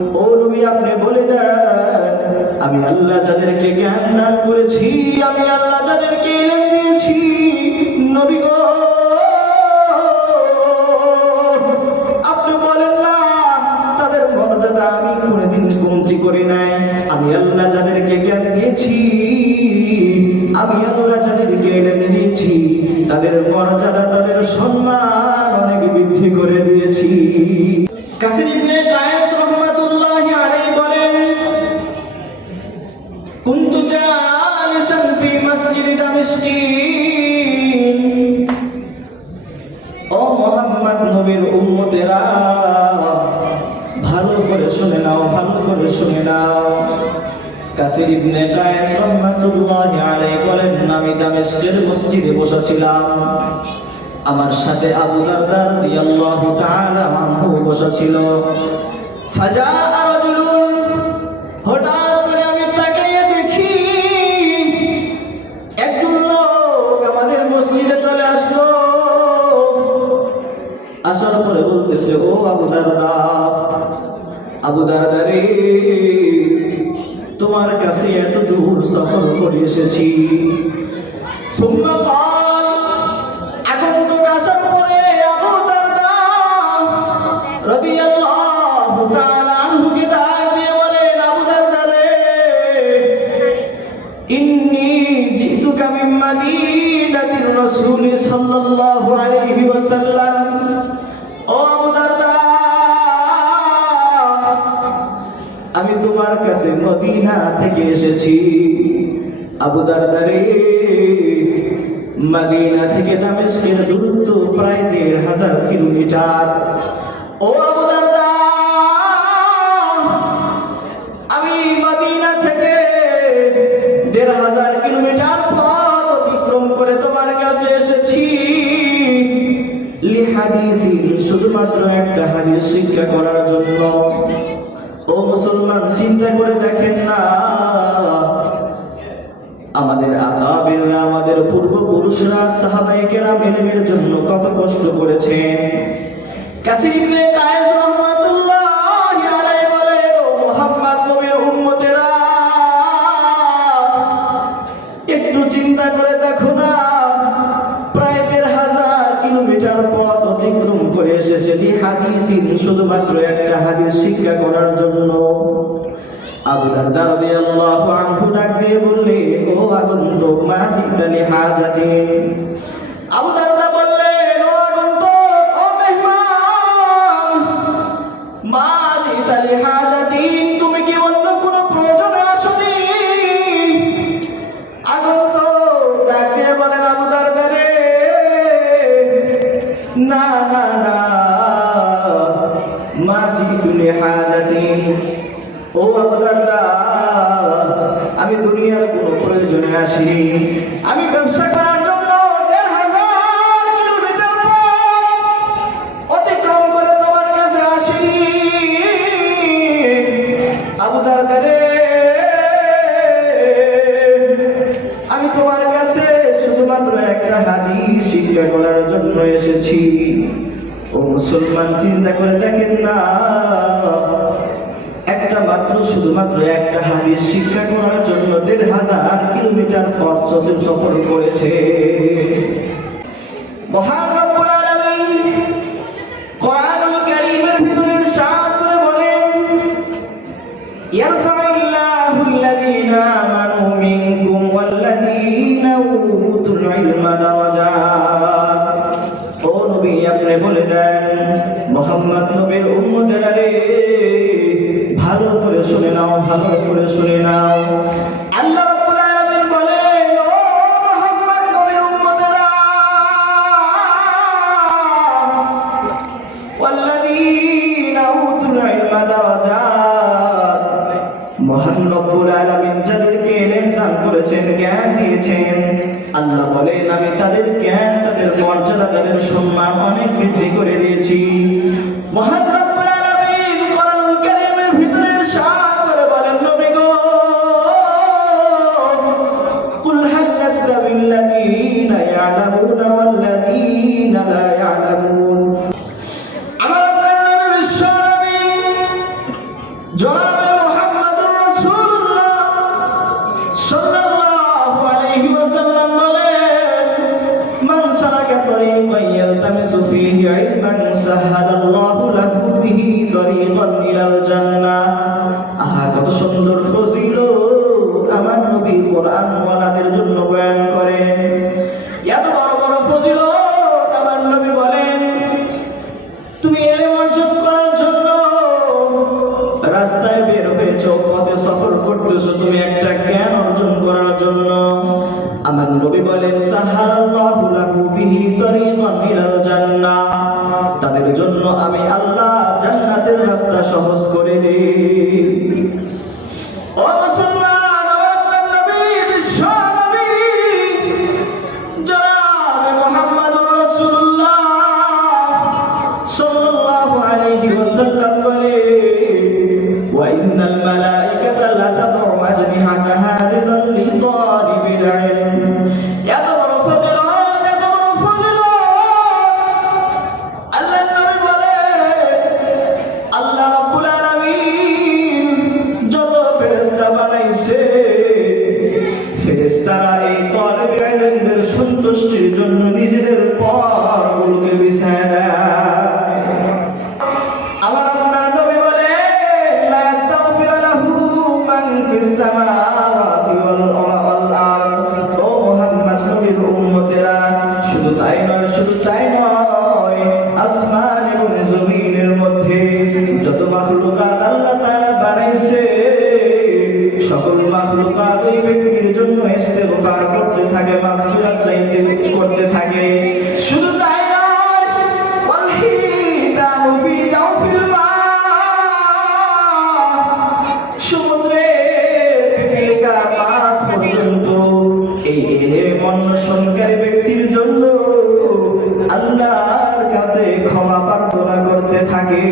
ও নবী আপনি বলে দেন, আমি আল্লাহ যাদেরকে জ্ঞান দান করেছি, আমি আল্লাহ যাদেরকে ইলম দিয়েছি, নবী গো আপনি বলেন না তাদের মর্যাদা আমি কোনোদিন কমতি করি নাই। আমি আল্লাহ যাদেরকে জ্ঞান দিয়েছি, আমি আল্লাহ যাদেরকে ইলম দিয়েছি, তাদের মর্যাদা তাদের সম্মান অনেক বৃদ্ধি করে দিয়েছি। কাসির ইবনে কায়েস রাহমাতুল্লাহি আলাইহি বলেন, কুনতু জালিসান ফি মসজিদ দামেস্কিন। ও মুহাম্মদ নবীর উম্মতেরা ভালো করে শুনে নাও, ভালো করে শুনে নাও। কাসির ইবনে কায়েস রাহমাতুল্লাহি আলাইহি বলেন, আমি দামেস্কের মসজিদে বসেছিলাম, আমার সাথে আবু দারদা রাদিয়াল্লাহু তাআলা আনহু বসা ছিল। ফাজা রাজুলুন, হঠাৎ করে আমি তাকিয়ে দেখি একজন লোক আমাদের মসজিদে চলে আসলো। আসার পরে বলতেছে, ও আবু দারদা, আবু দারদা রে, তোমার কাছে এত দূর সফর করে এসেছি। সুম্মা কাল, আগন্তুক আসার পরে আবু দারদা রাদিয়াল্লাহু তাআলা আনহুকে ডাক দিয়ে বলেন, আবু দারদা রে, ইন্নী জিতুকা মিন মাদিনাতির রাসূল সাল্লাল্লাহু আলাইহি ওয়াসাল্লাম। ও আবু দারদা, আমি তোমার কাছে মদিনা থেকে এসেছি। আবু দারদা রে, মদিনা থেকে দামেস্কের দূরত্ব প্রায় ১,৫০০ কিলোমিটার। ও আবু দারদা, আমি মদিনা থেকে ১,৫০০ কিলোমিটার পথ অতিক্রম করে তোমার কাছে এসেছি লিহাদিসি, শুধুমাত্র একটা হাদিস শিক্ষা করার জন্য। ও মুসলমান, চিন্তা করে দেখেন না, আমাদের আকাবিররা, আমাদের পূর্বপুরুষরা, সাহাবায়ে কেরাম ইলমের জন্য কত কষ্ট করেছেন। কাসির ইবনে কায়েস রাহমাতুল্লাহি আলাইহি বলেন, ও মুহাম্মদ নবীর উম্মতেরা একটু চিন্তা করে দেখো না, প্রায় ১,৫০০ কিলোমিটার পথ অতিক্রম করে এসেছে লিহাদিসিন, শুধুমাত্র একটা হাদিস শিক্ষা করার জন্য। আবু দারদা রাদিয়াল্লাহু আনহু ডাক দিয়ে বললেন, ও আগন্তুক, মা জিতা লিহাজাতিন। আবু দারদা বললেন, ও আগন্তুক, ও মেহমান, মা জিতা লিহাজাতিন, তুমি কি অন্য কোনো প্রয়োজনে আসোনি? আগন্তুক ডাক দিয়ে বলেন, আবু দারদা রে, না না না, মা জিতু লিহাজাতিন। ও আবু দারদা, আমি দুনিয়ার কোনো প্রয়োজনে আসিনি, আমি ব্যবসা করার জন্য ১,৫০০ কিলোমিটার পথ অতিক্রম করে তোমার কাছে আসিনি। আবু দারদা রে, আমি তোমার কাছে শুধুমাত্র একটা হাদিস শিক্ষা করার জন্য এসেছি। ও মুসলমান, চিন্তা করে দেখেন না, শুধুমাত্র একটা হাদিস শিক্ষা করার জন্য ১,৫০০ কিলোমিটার পথ সফর করেছে। মহান রব্বুল আলামিন কোরআনুল কারীমের ভিতরে ইরশাদ করে বলেন, ইয়ারফাইল্লাহুল্লাযীনা আমানু মিনকুম ওয়াল্লাযীনা উতুল ইলমা দারাজাত। ও নবী, আপনি বলে দেন, মুহাম্মদ নবীর উম্মতেরা রে, ভালো করে শুনে নাও, ভালো করে শুনে নাও। আল্লাহ রাব্বুল আলামিন বলেন, ও মুহাম্মদ নবীর উম্মতেরা, ওয়াল্লাযীনা উতুল ইলমা দারাজাত, মহান রব্বুল আলামিন যাদেরকে ইলম দান করেছেন, জ্ঞান দিয়েছেন, আল্লাহ বলেন আমি তাদের জ্ঞান, তাদের মর্যাদা, তাদের সম্মান অনেক বৃদ্ধি করে দিয়েছি। মহান রব্বুল আলামিন কোরআনুল কারীমের ভিতরে ইরশাদ করে বলেন, নবী গো, কুল হাল ইয়াস্তাবিল্লাযীনা ইয়ালামুনা ওয়াল্লাযীনা লা ইয়ালামুন। আমার বিশ্ব নবী জনাবে মুহাম্মদুর রাসূলুল্লাহ সাল্লাল্লাহু আলাইহি ওয়াসাল্লাম বলেন, মান সালাকা তরিকান ইয়ালতামিসু ফীহি ইলমান সাহালাল্লাহু লাহু বিহি তরিকান ইলাল জান্নাহ। আহা, কত সুন্দর ফজিলত আমার নবী কোরআন ওয়ালাদের জন্য বয়ান করেন। এত বড় বড় ফজিলত আমার নবী বলেন, তুমি ইলম অর্জন করার জন্য রাস্তায় বের হয়েছো, পথে সফর করতেছো, তুমি একটা জ্ঞান অর্জন করার জন্য। আমার নবী বলেন, সাহালাল্লাহু লাহু বিহি তরিকান ইলাল জান্নাহ, তাদের জন্য আমি আল্লাহ জান্নাতের রাস্তা সহজ করে দিই। ও মুসলমান, ও আপনার নবী, বিশ্ব নবী জনাবে মুহাম্মদুর রাসূলুল্লাহ সাল্লাল্লাহু আলাইহি ওয়াসাল্লাম বলে, ওয়া ইন্নাল মালাইকাতা লা তাদউ আজনিহাতাহা রিজাল লিতালিবিল ইলম। এত বড় ফজিলত, এত বড় ফজিলত। আল্লাহর নবী বলে, আল্লাহ রাব্বুল আলামিন যত ফেরেশতা বানাইছে, ফেরেশতারা এই তালিবে ইলমদের সন্তুষ্টির জন্য নিজেদের পরগুলোকে বিছায় দেয়। আমার আপনার নবী বলে, লা ইস্তাগফিরু লাহু মান ফিস সামাওয়াতি ওয়াল আরদ। ও মুহাম্মদ নবীর উম্মতেরা, শুধু তাই নয়, শুধু তাই নয়, আসমান এবং জমিনের মধ্যে যত মাখলুকাত আল্লাহ তাআলা বানাইছে, সকল মাখলুকাত ওই ব্যক্তির জন্য ইস্তিগফার করতে থাকে, মাগফিরাত চাইতে করতে থাকে। শুধু তাই নয়, ওয়াল হিতানু ফি জাওফিল মা, সমুদ্রের পিপিলিকা মাছ পর্যন্ত এই ইলম অন্বেষণকারী ব্যক্তির জন্য আল্লাহর কাছে ক্ষমা প্রার্থনা করতে থাকে।